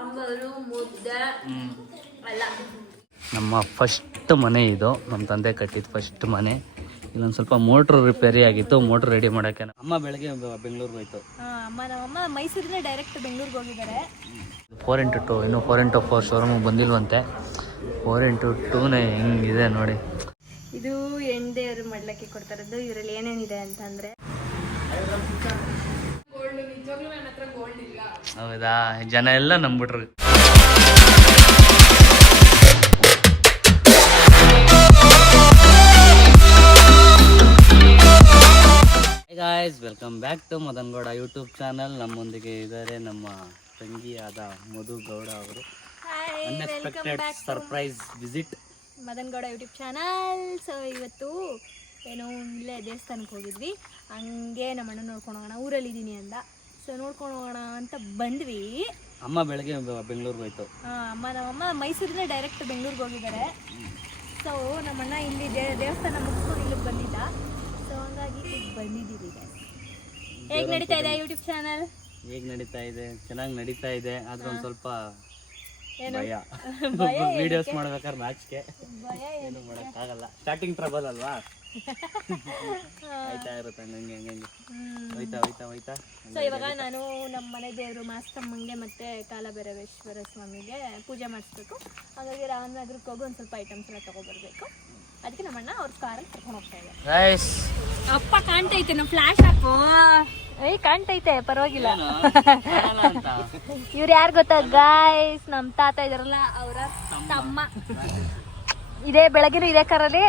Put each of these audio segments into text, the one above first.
ಸಾಂಬಾರು ಮುದ್ದೆ ಎಲ್ಲ ನಮ್ಮ ಫಸ್ಟ್ ಮನೆ ಇದು. ನಮ್ಮ ತಂದೆ ಕಟ್ಟಿದ ಫಸ್ಟ್ ಮನೆ. ಇಲ್ಲೊಂದು ಸ್ವಲ್ಪ ಮೋಟ್ರ್ ರಿಪೇರಿ ಆಗಿತ್ತು. ಮೋಟ್ರ್ ರೆಡಿ ಮಾಡೋಕ್ಕೆ ಅಮ್ಮ ಬೆಳಗ್ಗೆ ಬೆಂಗಳೂರಿಗೆ ಹೋಯ್ತು. ಅಮ್ಮ ನಮ್ಮಮ್ಮ ಮೈಸೂರಿಂದ ಡೈರೆಕ್ಟ್ ಬೆಂಗಳೂರಿಗೆ ಹೋಗಿದ್ದಾರೆ. ಫೋರ್ ಇಂಟು ಟು ಇನ್ನು ಫೋರ್ ಇಂಟು ಫೋರ್ ಶೋರೂಮಿಗೆ ಬಂದಿಲ್ವಂತೆ. ಫೋರ್ ಇಂಟು ಟೂನೇ ಹಿಂಗಿದೆ ನೋಡಿ. ಇದು ಎಣ್ದೇವ್ರು ಮಾಡ್ಲಿಕ್ಕೆ ಕೊಡ್ತಾರದ್ದು ಇದರಲ್ಲಿ ಏನೇನಿದೆ ಅಂತಂದ್ರೆ ಹೌದಾ? ಜನ ಎಲ್ಲ ನಂಬಿಟ್ರು guys welcome back to Madan Gowda YouTube channel ನಮ್ಮೊಂದಿಗೆ ಇದ್ದಾರೆ ನಮ್ಮ ತಂಗಿಯಾದ ಮಧು ಗೌಡ ಅವರು. Unexpected surprise visit Madan Gowda YouTube channel so ಇವತ್ತು ಏನೋ ಇಲ್ಲೇ ದೇವಸ್ಥಾನಕ್ಕೆ ಹೋಗಿದ್ವಿ. ಹಂಗೆ ನಮ್ಮ ಅಣ್ಣ ನೋಡ್ಕೊಂಡು ಹೋಗೋಣ. ಊರಲ್ಲಿದ್ದೀನಿ ಅಂದ. ಸೊ ನೋಡ್ಕೊಂಡು ಹೋಗೋಣ ಅಂತ ಬಂದ್ವಿ. ಅಮ್ಮ ಬೆಳಗ್ಗೆ ಬೆಂಗಳೂರಿಗೆ ಹೋಯ್ತು. ಹಾ, ಅಮ್ಮ ನಮ್ಮಮ್ಮ ಮೈಸೂರಿಂದ ಡೈರೆಕ್ಟ್ ಬೆಂಗಳೂರಿಗೆ ಹೋಗಿದ್ದಾರೆ. ಸೊ ನಮ್ಮಣ್ಣ ಇಲ್ಲಿ ದೇ ದೇವಸ್ಥಾನ ಮುಗಿಸ್ಕೊಂಡು ಇಲ್ಲಿಗೆ ಬಂದಿದ್ದ. ಸೊ ಹಂಗಾಗಿ ಇಲ್ಲಿಗೆ ಬಂದಿದ್ದೀವಿ ಹೇಗೆ ನಡೀತಾ ಇದೆ ಯೂಟ್ಯೂಬ್ ಚಾನಲ್ ಹೇಗ್ ನಡೀತಾ ಇದೆ? ಚೆನ್ನಾಗಿ ನಡೀತಾ ಇದೆ ಆದ್ರೆ ಒಂದು ಸ್ವಲ್ಪ ಏನೋ? ಭಯ. ಭಯ ವಿಡಿಯೋಸ್ ಮಾಡ್ಬೇಕಾದ್ರೆ ಮ್ಯಾಚ್ಗೆ ಭಯ ಏನು ಮಾಡೋಕ್ಕಾಗಲ್ಲ. ಸ್ಟಾರ್ಟಿಂಗ್ ಟ್ರಬಲ್ ಅಲ್ವಾ? ಆಯ್ತಾ ಇರುತ್ತೆ ಹಂಗೆ ಹಂಗೆ ಹಂಗೆ ಹೋಯ್ತಾ ಹೋಯ್ತಾ ಹೋಯ್ತಾ? ಸೊ ಇವಾಗ ನಾನು ನಮ್ಮ ಮನೆ ದೇವರು ಮಾಸ್ತಮ್ಮಂಗೆ ಮತ್ತೆ ಕಾಲಭೈರವೇಶ್ವರ ಸ್ವಾಮಿಗೆ ಪೂಜೆ ಮಾಡಿಸ್ಬೇಕು. ಹಾಗಾಗಿ ರಾಮನಗರಕ್ಕೆ ಹೋಗಿ ಒಂದು ಸ್ವಲ್ಪ ಐಟಮ್ಸ್ ಎಲ್ಲ ತಗೊಬರ್ಬೇಕು. ಅದಕ್ಕೆ ನಮ್ಮಣ್ಣ ಅವ್ರ ಕಾರಲ್ಲಿ ಕರ್ಕೊಂಡು ಹೋಗ್ತಾ ಇದ್ದಾರೆ. ಅಪ್ಪ ಕಾಣ್ತೈತೆ ನಮ್ಮ ಫ್ಲಾಶ್ ಹಾಕು. ಏಯ್ ಕಾಣ್ತೈತೆ ಪರವಾಗಿಲ್ಲ. ಅಂತ. ಇವ್ರು ಯಾರು ಗೊತ್ತಾ? ಗಾಯ್ಸ್ ನಮ್ಮ ತಾತ ಇದಾರಲ್ಲ ಅವರ ತಮ್ಮ. ಇದೇ ಬೆಳಗಿನ ಇದೇ ಕಾರಲ್ಲಿ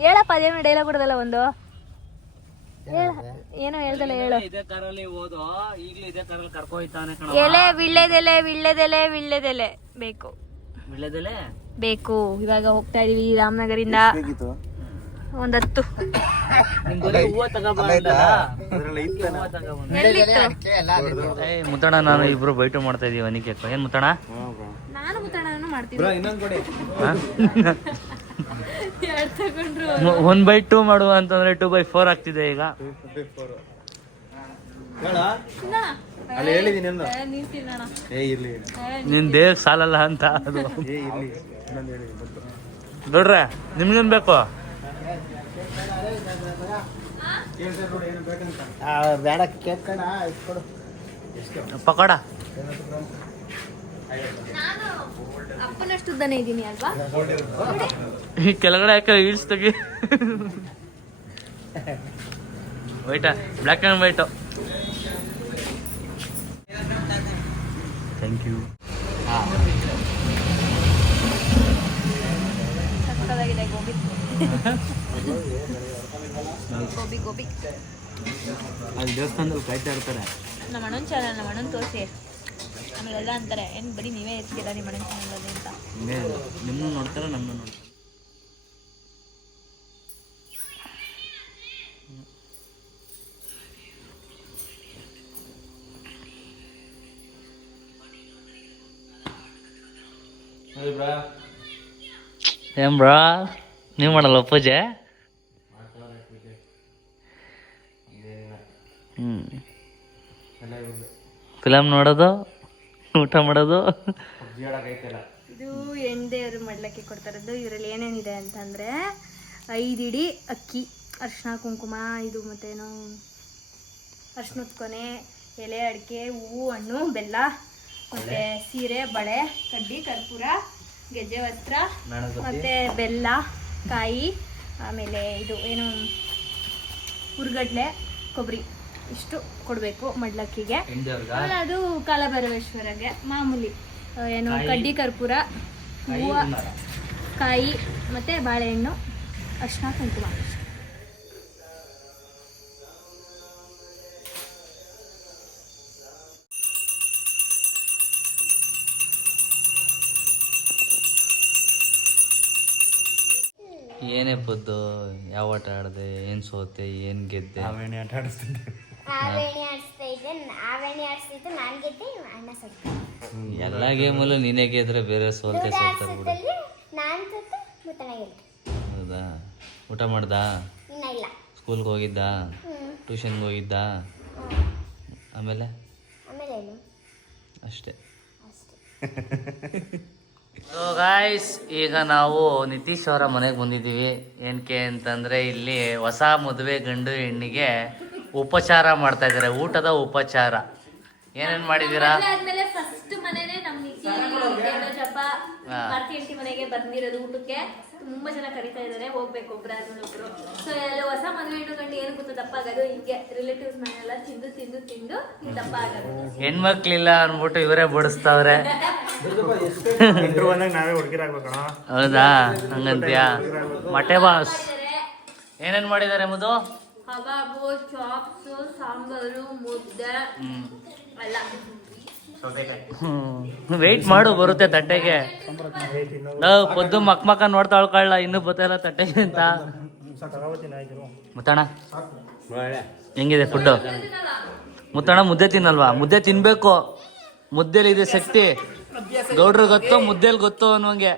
ಹೇಳಪ್ಪ ಅದೇನು ಡೈಲಾಗ್ ಬಿಡದಲ್ಲ ಒಂದು? ಏನೋ ಹೇಳ್ದಲ್ಲ ಹೇಳು. ಇದೇ ಕಾರಲ್ಲಿ ಓದು ಈಗಲೂ ಇದೇ ಕಾರಲ್ಲಿ ಕರ್ಕೊ ಹೋಯ್ತಾನೆ ಕಣ ಎಲೆ ವಿಳ್ಳೆದೆಲೆ ವಿಳ್ಳೆದೆಲೆ ವಿಳ್ಳೆದೆಲೆ. ಬೇಕು. ವಿಳ್ಳೆದೆಲೆ? ಬೇಕು. ಇವಾಗ ಹೋಗ್ತಾ ಇದೀವಿ ರಾಮನಗರಿಂದ. ಒಂದತ್ತು. ಹತ್ತು ಮುತ್ತಣ್ಣ ನಾನು ಇಬ್ರು ಬೈಟು ಮಾಡ್ತಾ ಇದೀವಿ ಅನಿಕೆ ಏನ್ ಮುತ್ತಣ್ಣ? ನಾನು ಮುತ್ತಣ್ಣ ಮಾಡ್ತೀನಿ. ಒಂದ್ ಬೈ ಟೂ ಮಾಡುವ ಅಂತಂದ್ರೆ ಟೂ ಬೈ ಫೋರ್ ಆಗ್ತಿದೆ ಈಗ. ಅಲ್ಲಿ ಹೇಳಿದೀನಿ ಏ ನಿನ್ ದೇವ್ ಸಾಲಲ್ಲ ಅಂತ ಅದು. ನೋಡ್ರೆ ನಿಮ್ಗೇನ್ ಬೇಕು? ಬೇಡ ಕೇಕ್ ಕಣ ಇಟ್ಕೊಡು ಪಕೋಡ. ಅಪ್ಪನಷ್ಟು ಉದ್ದನೇ ಇದ್ದೀನಿ ಅಲ್ವಾ? ಈ ಕೆಳಗಡೆ ಯಾಕೆ ಈಲ್ಸ್ ತೆಗಿ. White black and white thank you ಸಕ್ಕತ್ತಾಗಿದೆ ಗೋಬಿ. ಗೋಬಿ ಗೋಬಿ. ಅಲ್ಲಿ ದೇವಸ್ಥಾನದಲ್ಲಿ ಕಾಯ್ತಾ ಇರ್ತಾರೆ. ನಮ್ಮ ಅಣ್ಣನ ಚಾನಲ್ ನಮ್ಮ ಅಣ್ಣನ ತೋರಿಸಿ. ಆಮೇಲೆಲ್ಲ ಅಂತಾರೆ. ಏನು ಬರೀ ನೀವೇ ಇರ್ತೀರ ನಿಮ್ಮ ಮನೆ ಅಂತ. ನಿಮ್ಮನ್ನು ನೋಡ್ತಾರೆ ನಮ್ಮನ್ನು ನೋಡ್ತಾರೆ? ಏನ್ ಬ್ರಾ ನೀವ್ ಮಾಡಲ್ಲ ಪೂಜೆ? ಹ್ಮ್. ಫಿಲಮ್ ನೋಡೋದು? ಊಟ ಮಾಡೋದು? ಇದು ಎಣ್ದೇವ್ರು ಮಾಡ್ಲಕ್ಕೆ ಕೊಡ್ತಾರದ್ದು ಇದ್ರಲ್ಲಿ ಏನೇನಿದೆ ಅಂತಂದ್ರೆ ಐದು ಇಡಿ ಅಕ್ಕಿ ಅರ್ಶಿನ ಕುಂಕುಮ ಇದು ಮತ್ತೇನು ಅರ್ಶಿನದ ಕೊನೆ ಎಲೆ ಅಡಿಕೆ ಹೂವು ಹಣ್ಣು ಬೆಲ್ಲ ಮತ್ತು ಸೀರೆ ಬಳೆ ಕಡ್ಡಿ ಕರ್ಪೂರ ಗೆಜ್ಜೆ ವಸ್ತ್ರ ಮತ್ತೆ ಬೆಲ್ಲ ಕಾಯಿ ಆಮೇಲೆ ಇದು ಏನು ಹುರ್ಗಡ್ಲೆ ಕೊಬ್ಬರಿ. ಇಷ್ಟು ಕೊಡಬೇಕು ಮಡ್ಲಕ್ಕಿಗೆ. ಆಮೇಲೆ ಅದು ಕಾಲಭೈರವೇಶ್ವರಗೆ ಮಾಮೂಲಿ ಏನು ಕಡ್ಡಿ ಕರ್ಪೂರ ಹೂವು ಕಾಯಿ ಮತ್ತು ಬಾಳೆಹಣ್ಣು ಅರ್ಶಿನ ಕುಂಕುಮ. ಏನೇ ಬದ್ದು ಯಾವ ಆಟ ಆಡದೆ ಏನು ಸೋತೆ ಏನು ಗೆದ್ದೆ? ಆಮೇಲೆ ಆಟ ಆಡಿಸ್ತಿದ್ದೆ ಆವೇಣಿ ಆಡಿಸ್ತಾ ಇದ್ದೆ. ಆವೇಣಿ ಆಡಿಸ್ತಿದ್ದು ನಾನು ಗೆದ್ದೆ ಅಣ್ಣ ಎಲ್ಲ ಗೇಮಲ್ಲೂ ನೀನೇ ಗೆದ್ರೆ ಬೇರೆ ಸೋಲ್ತೆ ಸೋಲ್ತಾರೆ ಬಿಡು. ನಾನು ಸತ್ತು ಮುತ್ತಣ ಗೆದ್ದೆ. ಹೌದಾ? ಊಟ ಮಾಡ್ದ? ಇನ್ನ ಇಲ್ಲ. ಸ್ಕೂಲ್ಗೆ ಹೋಗಿದ್ದ? ಟ್ಯೂಷನ್ಗೆ ಹೋಗಿದ್ದ? ಆಮೇಲೆ? ಆಮೇಲೆ ಏನು? ಅಷ್ಟೇ. ಸೊ ಗಾಯ್ಸ್ ಈಗ ನಾವು ನಿತೀಶ್ ಅವರ ಮನೆಗೆ ಬಂದಿದ್ದೀವಿ. ಏನಕ್ಕೆ ಅಂತಂದರೆ ಇಲ್ಲಿ ಹೊಸ ಮದುವೆ ಗಂಡು ಹೆಣ್ಣಿಗೆ ಉಪಚಾರ ಮಾಡ್ತಾ ಇದ್ದಾರೆ. ಊಟದ ಉಪಚಾರ. ಏನೇನ್ ಮಾಡಿದೀರಾ ಆದ್ಮೇಲೆ ಫಸ್ಟ್ ಮನೆನೇ ನಮ್ ನಿಕ್ಕಿ ಜಪ್ಪ ಹಾ. ಭಾರತಿ ಆಂಟಿ ಮನೆಗೆ ಬಂದಿರೋದು ಊಟಕ್ಕೆ. ತುಂಬಾ ಜನ ಕರಿತಾ ಇದಾರೆ ಹೋಗ್ಬೇಕು ಒಬ್ರಾದ್ಮೇಲೆ ಒಬ್ರು. ಸೊ ಎಲ್ಲ ಹೊಸ ಮದುವೆ ಹೆಣ್ಣು ಏನು ಗೊತ್ತು? ದಪ್ಪ ಆಗೋದು ಹಿಂಗೆ. ರಿಲೇಟಿವ್ಸ್ ಮನೆಯೆಲ್ಲ ತಿಂದು ತಿಂದು ತಿಂದು ಹಿಂಗ್ ದಪ್ಪ ಆಗೋದು. ಹೆಣ್ಮಕ್ಳಿಲ್ಲ ಅನ್ಬಿಟ್ಟು ಇವರೇ ಬಡಿಸ್ತಾವ್ರೆ. ಹೌದಾ? ಹಂಗಂತ್ಯಾ? ಮಟೆ ಬಾಸ್. ಏನೇನ್ ಮಾಡಿದ್ದಾರೆ ಮಧು ಕಬಾಬು ಚಾಪ್ಸ್ ಸಾಂಬಾರು ಮುದ್ದೆ. ಎಲ್ಲ ವೆಯ್ಟ್ ಮಾಡು ಬರುತ್ತೆ ತಟ್ಟೆಗೆ. ನಾವು ಪೊದ್ದು ಮಕ್ ಮಕ್ಕ ನೋಡ್ತಾ ಉಳ್ಕೊಳ್ಳ ಇನ್ನೂ ಬತ್ತಲ್ಲ ತಟ್ಟೆಗೆ ಅಂತ. ಮುತ್ತಣ ಹೆಂಗಿದೆ ಫುಡ್ಡು ಮುತ್ತಣ ಮುದ್ದೆ ತಿನ್ನಲ್ವಾ? ಮುದ್ದೆ ತಿನ್ಬೇಕು. ಮುದ್ದೆಲಿ ಇದೆ ಶಕ್ತಿ. ಗೌಡ್ರು ಗೊತ್ತು ಮುದ್ದೆಲಿ ಗೊತ್ತು ಅನ್ನೋಂಗೆ.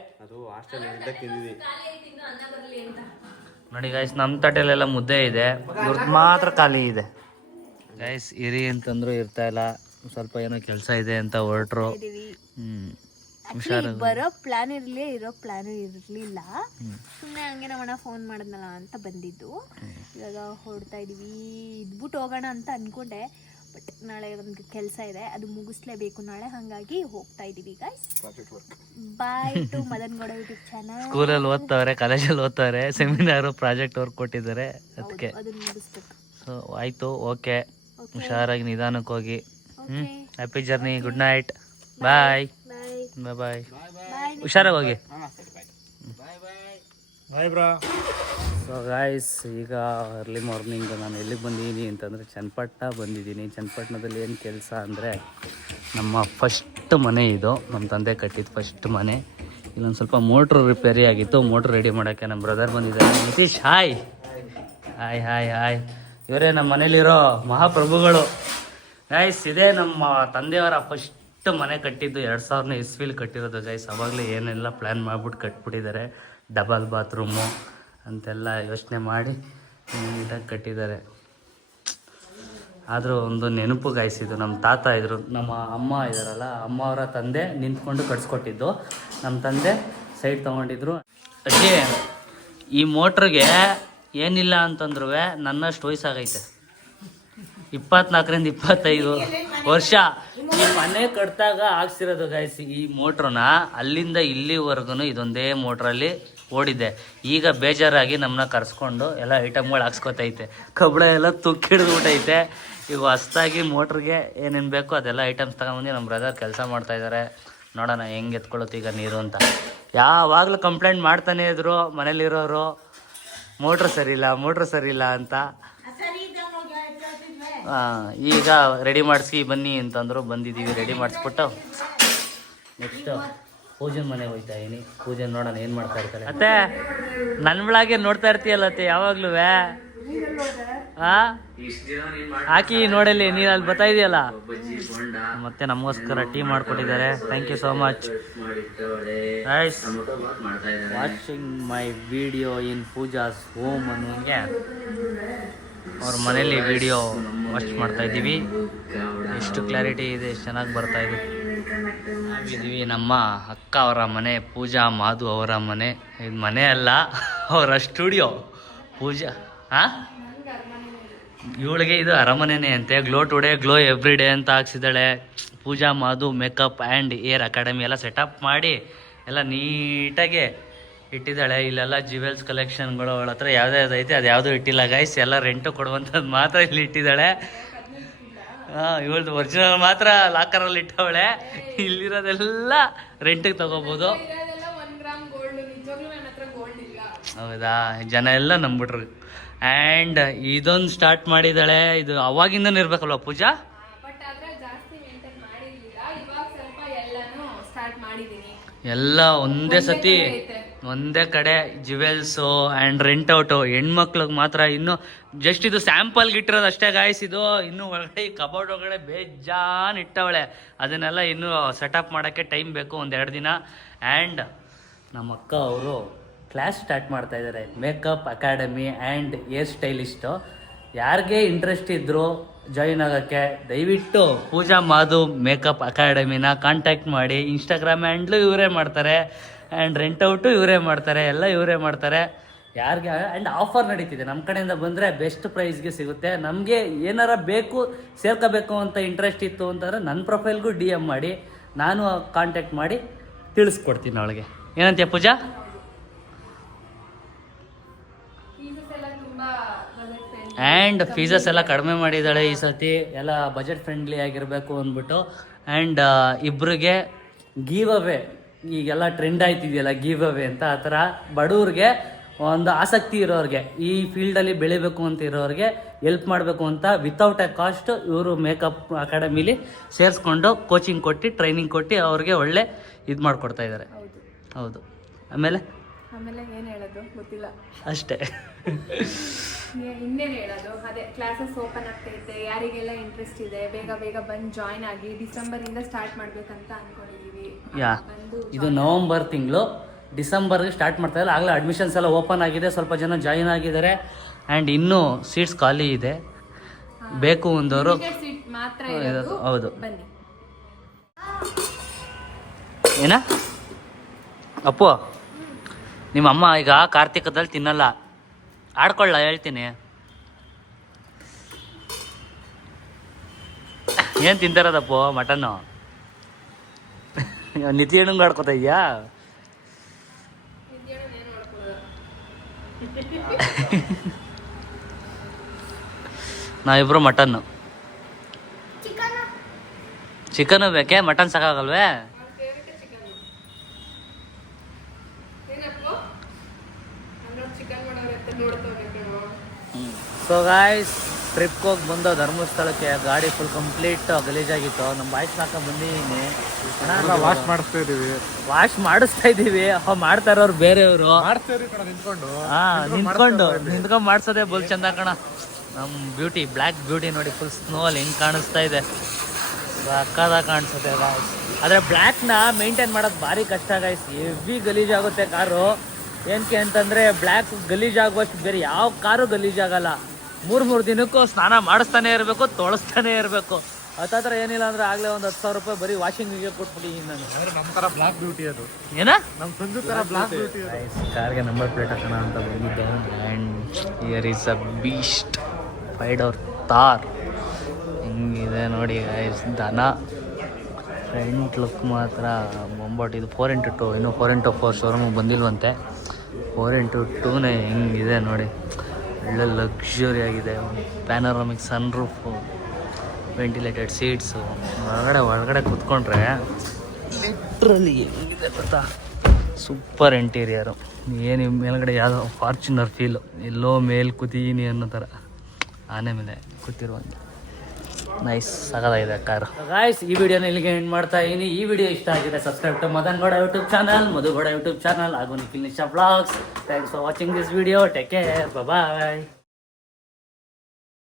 ನೋಡಿ ಗೈಸ್ ನಮ್ಮ ತಟ್ಟೆಲೆಲ್ಲ ಮುದ್ದೆ ಇದೆ. ಇವ್ರದ್ದು ಮಾತ್ರ ಖಾಲಿ ಇದೆ. ಗೈಸ್ ಇರಿ ಅಂತಂದ್ರು ಇರ್ತಾ ಇಲ್ಲ. ಸ್ವಲ್ಪ ಏನೋ ಕೆಲಸ ಇದೆ ಅಂತ ಹೊರಟ್ರು. ಹ್ಮ್. Actually, ಬರೋ ಪ್ಲಾನ್ ಇರ್ಲಿ ಇರೋ ಪ್ಲಾನ್ ಇರ್ಲಿಲ್ಲ. ಸುಮ್ಮನೆ ಹಂಗೆ ನಮ್ಮಣ್ಣ ಫೋನ್ ಮಾಡಿದ್ನಲ್ಲ ಅಂತ ಬಂದಿದ್ದು. ಇವಾಗ ಹೊರಡ್ತಾ ಇದೀವಿ. ಇದ್ಬಿಟ್ಟು ಹೋಗೋಣ ಅಂತ ಅನ್ಕೊಂಡೆ. ಬಟ್ ನಾಳೆ ಒಂದು ಕೆಲಸ ಇದೆ ಅದು ಮುಗಿಸ್ಲೇಬೇಕು. ನಾಳೆ ಹಾಗಾಗಿ ಹೋಗ್ತಾ ಇದೀವಿ guys bye to Madan Gowda YouTube channel ಸ್ಕೂಲಲ್ಲಿ ಓದ್ತವ್ರೆ ಕಾಲೇಜಲ್ಲಿ ಓದ್ತಾವ್ರೆ ಸೆಮಿನಾರು ಪ್ರಾಜೆಕ್ಟ್ ವರ್ಕ್ ಕೊಟ್ಟಿದ್ದಾರೆ. ಅದಕ್ಕೆ. ಸೊ ಆಯ್ತು ಓಕೆ. ಹುಷಾರಾಗಿ ನಿಧಾನಕ್ಕೆ ಹೋಗಿ. ಹ್ಮ್? Happy journey good night bye bye bye bye bye ಹುಷಾರಾಗಿ ಹೋಗಿ ಬಾಯ್ ಬ್ರಾ ಸೊ ಗಾಯ್ಸ್ ಈಗ ಅರ್ಲಿ ಮಾರ್ನಿಂಗ್ ನಾನು ಎಲ್ಲಿಗೆ ಬಂದಿದ್ದೀನಿ ಅಂತಂದರೆ ಚನ್ನಪಟ್ಟಣ ಬಂದಿದ್ದೀನಿ ಚನ್ನಪಟ್ಟಣದಲ್ಲಿ ಏನು ಕೆಲಸ ಅಂದರೆ ನಮ್ಮ ಫಸ್ಟ್ ಮನೆ ಇದು. ನಮ್ಮ ತಂದೆ ಕಟ್ಟಿದ್ದು ಫಸ್ಟ್ ಮನೆ. ಇಲ್ಲೊಂದು ಸ್ವಲ್ಪ ಮೋಟ್ರ್ ರಿಪೇರಿ ಆಗಿತ್ತು. ಮೋಟ್ರ್ ರೆಡಿ ಮಾಡೋಕ್ಕೆ ನಮ್ಮ ಬ್ರದರ್ ಬಂದಿದ್ದಾರೆ. Nitish hi hi hi hi ಇವರೇ ನಮ್ಮ ಮನೇಲಿರೋ ಮಹಾಪ್ರಭುಗಳು. ಗಾಯ್ಸ್ ಇದೇ ನಮ್ಮ ತಂದೆಯವರ ಫಸ್ಟ್ ಮನೆ ಕಟ್ಟಿದ್ದು. ಎರಡು ಸಾವಿರನೇ ಇಸ್ವಿಲಿ ಕಟ್ಟಿರೋದು. ಗಾಯ್ಸ್ ಅವಾಗಲೇ ಏನೆಲ್ಲ ಪ್ಲ್ಯಾನ್ ಮಾಡಿಬಿಟ್ಟು ಕಟ್ಬಿಟ್ಟಿದ್ದಾರೆ. ಡಬಲ್ ಬಾತ್ರೂಮು ಅಂತೆಲ್ಲ ಯೋಚನೆ ಮಾಡಿ ನೀಟಾಗಿ ಕಟ್ಟಿದ್ದಾರೆ. ಆದರೂ ಒಂದು ನೆನಪು ಗಾಯಿಸಿದ್ದು ನಮ್ಮ ತಾತ ಇದ್ರು, ನಮ್ಮ ಅಮ್ಮ ಇದ್ದಾರಲ್ಲ ಅಮ್ಮ ಅವರ ತಂದೆ ನಿಂತ್ಕೊಂಡು ಕಟ್ಸ್ಕೊಟ್ಟಿದ್ದು. ನಮ್ಮ ತಂದೆ ಸೈಡ್ ತೊಗೊಂಡಿದ್ರು. ಅಜ್ಜಿ, ಈ ಮೋಟ್ರಿಗೆ ಏನಿಲ್ಲ ಅಂತಂದ್ರೂ ನನ್ನಷ್ಟು ವಯಸ್ಸಾಗೈತೆ. ಇಪ್ಪತ್ನಾಲ್ಕರಿಂದ ಇಪ್ಪತ್ತೈದು ವರ್ಷ. ಈ ಮನೆ ಕಟ್ಟಿದಾಗ ಹಾಕ್ಸಿರೋದು ಗಾಯಿಸಿ ಈ ಮೋಟ್ರನ್ನ ಅಲ್ಲಿಂದ ಇಲ್ಲಿವರೆಗೂ ಇದೊಂದೇ ಮೋಟ್ರಲ್ಲಿ ಓಡಿದೆ ಈಗ ಬೇಜಾರಾಗಿ ನಮ್ಮನ್ನ ಕರೆಸ್ಕೊಂಡು ಎಲ್ಲ ಐಟಮ್ಗಳು ಹಾಕ್ಸ್ಕೊತೈತೆ. ಕಬ್ಬಳ ಎಲ್ಲ ತುಕ್ಕಿಡ್ದ್ಬಿಟ್ಟೈತೆ ಈಗ ಹೊಸ್ದಾಗಿ ಮೋಟ್ರಿಗೆ ಏನೇನು ಬೇಕೋ ಅದೆಲ್ಲ ಐಟಮ್ಸ್ ತಗೊಂಬಂದು ನಮ್ಮ ಬ್ರದರ್ ಕೆಲಸ ಮಾಡ್ತಾ ಇದ್ದಾರೆ ನೋಡೋಣ ಹೆಂಗೆ ಎತ್ಕೊಳ್ಳುತ್ತೆ ಈಗ ನೀರು ಅಂತ. ಯಾವಾಗಲೂ ಕಂಪ್ಲೇಂಟ್ ಮಾಡ್ತಾನೆ ಇದ್ರು ಮನೇಲಿರೋರು, ಮೋಟ್ರ್ ಸರಿಯಿಲ್ಲ ಮೋಟ್ರ್ ಸರಿಯಿಲ್ಲ ಅಂತ. ಈಗ ರೆಡಿ ಮಾಡಿಸಿ ಬನ್ನಿ ಅಂತಂದ್ರು ಬಂದಿದ್ದೀವಿ ರೆಡಿ ಮಾಡಿಸ್ಬಿಟ್ಟು. ನೆಕ್ಸ್ಟ್ ಪೂಜನ್ ಮನೆಗೆ ಹೋಯ್ತಾ ಇದೀನಿ. ಪೂಜೆ ನೋಡೋಣ ಏನು ಮಾಡ್ತಾ ಇರ್ತಾರೆ. ಅತ್ತೆ ನನ್ನ ಬೆಳಗ್ಗೆ ನೋಡ್ತಾ ಇರ್ತೀಯಲ್ಲ ಅತ್ತೆ, ಯಾವಾಗ್ಲೂ ಹಾಕಿ ನೋಡಲಿ ನೀನು ಅಲ್ಲಿ ಬರ್ತಾ ಇದೆಯಲ್ಲ? ಮತ್ತೆ ನಮಗೋಸ್ಕರ tea ಮಾಡ್ಕೊಟ್ಟಿದ್ದಾರೆ. Thank you so much watching my video in Pooja's home ಅನ್ನೋಂಗೆ ಅವ್ರ ಮನೇಲಿ ವಿಡಿಯೋ ವಾಚ್ ಮಾಡ್ತಾ ಇದ್ದೀವಿ. ಎಷ್ಟು ಕ್ಲಾರಿಟಿ ಇದೆ, ಎಷ್ಟು ಚೆನ್ನಾಗಿ ಬರ್ತಾ ಇದೆ. ನಾವಿದ್ದೀವಿ ನಮ್ಮ ಅಕ್ಕ ಅವರ ಮನೆ, ಪೂಜಾ ಮಾಧು ಅವರ ಮನೆ. ಇದು ಮನೆ ಅಲ್ಲ, ಅವರ ಸ್ಟುಡಿಯೋ. ಪೂಜಾ ಹಾ ಇವಳಿಗೆ ಇದು ಅರಮನೆನೇ ಅಂತೆ. Glow today glow every day ಅಂತ ಹಾಕ್ಸಿದ್ದಾಳೆ. Pooja Madhu makeup and hair academy ಎಲ್ಲ ಸೆಟಪ್ ಮಾಡಿ ಎಲ್ಲ ನೀಟಾಗಿ ಇಟ್ಟಿದ್ದಾಳೆ. ಇಲ್ಲೆಲ್ಲ ಜ್ಯುವೆಲ್ಸ್ ಕಲೆಕ್ಷನ್ಗಳು ಅವಳ ಹತ್ರ ಯಾವ್ದು ಐತೆ ಅದು ಯಾವುದೂ ಇಟ್ಟಿಲ್ಲ. ಗೈಸ್ ಎಲ್ಲ ರೆಂಟು ಕೊಡುವಂಥದ್ದು ಮಾತ್ರ ಇಲ್ಲಿ ಇಟ್ಟಿದ್ದಾಳೆ. ಇವಳ್ದು ಒರಿಜಿನಲ್ ಮಾತ್ರ ಲಾಕರಲ್ಲಿ ಇಟ್ಟವಳೆ. ಇಲ್ಲಿರೋದೆಲ್ಲ ರೆಂಟಿಗೆ ತಗೋಬೋದು. ಹೌದಾ? ಜನ ಎಲ್ಲ ನಂಬಿಟ್ರು ಆ್ಯಂಡ್ ಇದೊಂದು ಸ್ಟಾರ್ಟ್ ಮಾಡಿದ್ದಾಳೆ. ಇದು ಅವಾಗಿಂದನೂ ಇರಬೇಕಲ್ವ ಪೂಜಾ? ಎಲ್ಲ ಒಂದೇ ಸತಿ ಒಂದೇ ಕಡೆ ಜ್ಯುವೆಲ್ಸು ಆ್ಯಂಡ್ ರೆಂಟ್ ಔಟು ಹೆಣ್ಮಕ್ಳಿಗೆ ಮಾತ್ರ ಇನ್ನು ಜಸ್ಟ್ ಇದು ಸ್ಯಾಂಪಲ್ಗೆ ಇಟ್ಟಿರೋದು ಅಷ್ಟೇ ಗಾಯಿಸಿದು ಇನ್ನು ಒಳಗಡೆ ಕಬೋರ್ಡ್ ಒಳಗಡೆ ಬೇಜಾನ್ ಇಟ್ಟವಳೆ. ಅದನ್ನೆಲ್ಲ ಇನ್ನು ಸೆಟಪ್ ಮಾಡೋಕ್ಕೆ ಟೈಮ್ ಬೇಕು ಒಂದೆರಡು ದಿನ. ಆ್ಯಂಡ್ ನಮ್ಮ ಅಕ್ಕ ಅವರು ಕ್ಲಾಸ್ ಸ್ಟಾರ್ಟ್ ಮಾಡ್ತಾ ಇದ್ದಾರೆ makeup academy and hair stylist ಯಾರಿಗೆ ಇಂಟ್ರೆಸ್ಟ್ ಇದ್ದರೂ ಜಾಯಿನ್ ಆಗೋಕ್ಕೆ ದಯವಿಟ್ಟು ಪೂಜಾ ಮಾಧು ಮೇಕಪ್ ಅಕಾಡೆಮಿನ ಕಾಂಟ್ಯಾಕ್ಟ್ ಮಾಡಿ. ಇನ್ಸ್ಟಾಗ್ರಾಮ್ ಹ್ಯಾಂಡ್ಲು ಇವರೇ ಮಾಡ್ತಾರೆ. ಆ್ಯಂಡ್ ರೆಂಟ್ ಔಟು ಇವರೇ ಮಾಡ್ತಾರೆ ಎಲ್ಲ ಇವರೇ ಮಾಡ್ತಾರೆ. ಯಾರಿಗೆ ಆ್ಯಂಡ್ ಆಫರ್ ನಡೀತಿದೆ. ನಮ್ಮ ಕಡೆಯಿಂದ ಬಂದರೆ ಬೆಸ್ಟ್ ಪ್ರೈಸ್ಗೆ ಸಿಗುತ್ತೆ. ನಮಗೆ ಏನಾರ ಬೇಕು ಸೇರ್ಕೋಬೇಕು ಅಂತ ಇಂಟ್ರೆಸ್ಟ್ ಇತ್ತು ಅಂತಂದರೆ ನನ್ನ ಪ್ರೊಫೈಲ್ಗೂ ಡಿ ಎಂ ಮಾಡಿ ನಾನು ಕಾಂಟ್ಯಾಕ್ಟ್ ಮಾಡಿ ತಿಳಿಸ್ಕೊಡ್ತೀನಿ ಅವಳಿಗೆ. ಏನಂತೀಯ ಪೂಜಾ? ಆ್ಯಂಡ್ ಫೀಸಸ್ ಎಲ್ಲ ಕಡಿಮೆ ಮಾಡಿದ್ದಾಳೆ ಈ ಸತಿ ಎಲ್ಲ ಬಜೆಟ್ ಫ್ರೆಂಡ್ಲಿ ಆಗಿರಬೇಕು ಅಂದ್ಬಿಟ್ಟು. ಆ್ಯಂಡ್ ಇಬ್ಬರಿಗೆ ಗೀವ್ ಅವೇ ಈಗೆಲ್ಲ ಟ್ರೆಂಡ್ ಆಯ್ತಿದೆಯಲ್ಲ ಗೀವ್ ಅವೇ ಅಂತ ಆ ಥರ ಬಡವ್ರಿಗೆ ಒಂದು ಆಸಕ್ತಿ ಇರೋರಿಗೆ ಈ ಫೀಲ್ಡಲ್ಲಿ ಬೆಳಿಬೇಕು ಅಂತ ಇರೋರಿಗೆ ಎಲ್ಪ್ ಮಾಡಬೇಕು ಅಂತ ವಿತೌಟ್ ಎ ಕಾಸ್ಟ್ ಇವರು ಮೇಕಪ್ ಅಕಾಡೆಮಿಲಿ ಸೇರಿಸ್ಕೊಂಡು ಕೋಚಿಂಗ್ ಕೊಟ್ಟು ಟ್ರೈನಿಂಗ್ ಕೊಟ್ಟು ಅವ್ರಿಗೆ ಒಳ್ಳೆ ಇದು ಮಾಡಿಕೊಡ್ತಾ ಇದ್ದಾರೆ. ಹೌದು. ಆಮೇಲೆ ಆಮೇಲೆ ಏನು ಹೇಳೋದು? ಗೊತ್ತಿಲ್ಲ. ಅಷ್ಟೇ. ಇನ್ನೇನು ಹೇಳೋದು? ಅದೇ ಕ್ಲಾಸಸ್ ಓಪನ್ ಆಗ್ತೈತೆ ಯಾರಿಗೆಲ್ಲ ಇಂಟ್ರೆಸ್ಟ್ ಇದೆ ಬೇಗ ಬೇಗ ಬಂದು ಜಾಯ್ನ್ ಆಗಿ ಡಿಸೆಂಬರಿಂದ ಸ್ಟಾರ್ಟ್ ಮಾಡ್ಬೇಕಂತ ಅನ್ಕೊಂಡಿದೀವಿ. ಯಾ ಇದು ನವಂಬರ್ ತಿಂಗಳು. ಡಿಸೆಂಬರ್ಗೆ ಸ್ಟಾರ್ಟ್ ಮಾಡ್ತಾ ಇಲ್ಲ ಆಗಲೇ ಅಡ್ಮಿಷನ್ಸ್ ಎಲ್ಲ ಓಪನ್ ಆಗಿದೆ. ಸ್ವಲ್ಪ ಜನ ಜಾಯಿನ್ ಆಗಿದ್ದಾರೆ. ಆ್ಯಂಡ್ ಇನ್ನೂ ಸೀಟ್ಸ್ ಖಾಲಿ ಇದೆ. ಬೇಕು ಒಂದವರು ಹೌದು. ಬನ್ನಿ. ಏನ? ಅಪ್ಪು? ನಿಮ್ಮ ಅಮ್ಮ ಈಗ ಕಾರ್ತಿಕದಲ್ಲಿ ತಿನ್ನಲ್ಲ. ಆಡ್ಕೊಳ್ಳ ಹೇಳ್ತೀನಿ. ಏನು ತಿಂತಾರದಪ್ಪು ಮಟನ್ನು? ನಿತಿ ಹೆಣ್ಣಂಗೆ ಆಡ್ಕೊತಾ ಇದೆಯಾ? ನಾವಿಬ್ರು ಮಟನ್ನು. ಚಿಕನು ಬೇಕೆ? ಮಟನ್ ಸಾಕಾಗಲ್ವೇ? ಸೊ ಗಾಯ್ಸ್ ಟ್ರಿಪ್ಗೆ ಹೋಗಿ ಬಂದು ಧರ್ಮಸ್ಥಳಕ್ಕೆ ಗಾಡಿ ಫುಲ್ ಕಂಪ್ಲೀಟ್ ಗಲೀಜಾಗಿತ್ತು. ನಮ್ಮ ಬಾಯ್ಸ್ ಹಾಕೊಂಡ್ ಬಂದಿದ್ದೀನಿ ವಾಶ್ ಮಾಡಿಸ್ತಾ ಇದೀವಿ. ವಾಶ್ ಮಾಡಿಸ್ತಾ ಇದೀವಿ. ಅಪ್ಪ ಮಾಡ್ತಾ ಇರೋರು ಬೇರೆಯವರು. ಹಾ ನಿಂತ್ಕೊಂಡು ನಿಂತ್ಕೊಂಡು. ಮಾಡ್ಸೋದೇ ಬಲ್ ಚಂದ ಕಣ. ನಮ್ಮ ಬ್ಯೂಟಿ ಬ್ಲ್ಯಾಕ್ ಬ್ಯೂಟಿ ನೋಡಿ ಫುಲ್ ಸ್ನೋ ಅಲ್ಲಿ ಹೆಂಗೆ ಕಾಣಿಸ್ತಾ ಇದೆ. ಅಕ್ಕದ ಕಾಣಿಸುತ್ತೆ ಗಾಯ್ಸ್ ಆದರೆ ಬ್ಲ್ಯಾಕ್ನ ಮೇಂಟೈನ್ ಮಾಡೋದು ಭಾರಿ ಕಷ್ಟ ಗಾಯ್ಸ್ ಹೆವಿ ಗಲೀಜಾಗುತ್ತೆ ಕಾರು. ಏನಕ್ಕೆ ಅಂತಂದರೆ ಬ್ಲ್ಯಾಕ್ ಗಲೀಜಾಗುವಷ್ಟು ಬೇರೆ ಯಾವ ಕಾರು ಗಲೀಜಾಗಲ್ಲ ಮೂರು ಮೂರು ದಿನಕ್ಕೂ ಸ್ನಾನ ಮಾಡಿಸ್ತಾನೆ ಇರಬೇಕು ತೊಳಸ್ತಾನೆ ಇರಬೇಕು. ಹತ್ತತ್ರ ಏನಿಲ್ಲ ಅಂದ್ರೆ ಆಗಲೇ ಒಂದು ಹತ್ತು ಸಾವಿರ ರೂಪಾಯಿ ಬರೀ ವಾಷಿಂಗಿಗೆ ಕೊಟ್ಬಿಟ್ಟಿದ್ದೀನಿ ನಾನು. ಅಂದ್ರೆ ನಮ್ಮ ತರ ಬ್ಲಾಕ್ ಬ್ಯೂಟಿ ಅದು. ಏನ? ನಮ್ಮ ಸಂಜು ತರ ಬ್ಲಾಕ್ ಬ್ಯೂಟಿ ಅದು. ಕಾರ್ಗೆ ನಂಬರ್ ಪ್ಲೇಟ್ ಹಾಕೋಣ ಅಂತ ಬಂದಿದ್ದೆ. And ear is a beastified ಅವ್ರ ತಾರ್ ಹಿಂಗಿದೆ ನೋಡಿ ಗೈಸ್ ದನ. ಫ್ರೆಂಟ್ ಲುಕ್ ಮಾತ್ರ ಮೊಂಬಟ್ ಇದು ಫೋರ್ ಇಂಟು ಟು ಇನ್ನೂ ಫೋರ್ ಇಂಟು ಫೋರ್ ಶೋರೂಮಿಗೆ ಬಂದಿಲ್ವಂತೆ. ಫೋರ್ ಇಂಟು ಟೂನೇ ಹೆಂಗಿದೆ ನೋಡಿ. ಒಳ್ಳೆ ಲಕ್ಸುರಿ ಆಗಿದೆ. Panoramic sun roof ventilated seats ಒಳಗಡೆ ಒಳಗಡೆ ಕೂತ್ಕೊಂಡ್ರೆ ಲಿಟ್ರಲಿ ಹೆಂಗಿದೆ ಗೊತ್ತಾ? ಸೂಪರ್ ಇಂಟೀರಿಯರು ಏನು ಮೇಲ್ಗಡೆ ಯಾವುದೋ ಫಾರ್ಚುನರ್ ಫೀಲು ಎಲ್ಲೋ ಮೇಲ್ ಕೂತೀನಿ ಅನ್ನೋ ಥರ ಆನೆ ಮೇಲೆ ಕೂತಿರುವಂಗೆ ನೈಸ್ ಸಗದಾಗಿದೆ ಕಾರು ಗಾಯ್ಸ್ ಈ ವಿಡಿಯೋನ ಇಲ್ಲಿಗೆ ಎಂಡ್ ಮಾಡ್ತಾ ಇದೀನಿ. ಈ ವಿಡಿಯೋ ಇಷ್ಟ ಆಗಿದೆ subscribe to Madan Gowda YouTube channel Madhu Gowda YouTube channel ಹಾಗೂ Nikhil Nisha vlogs thanks for watching this video take care bye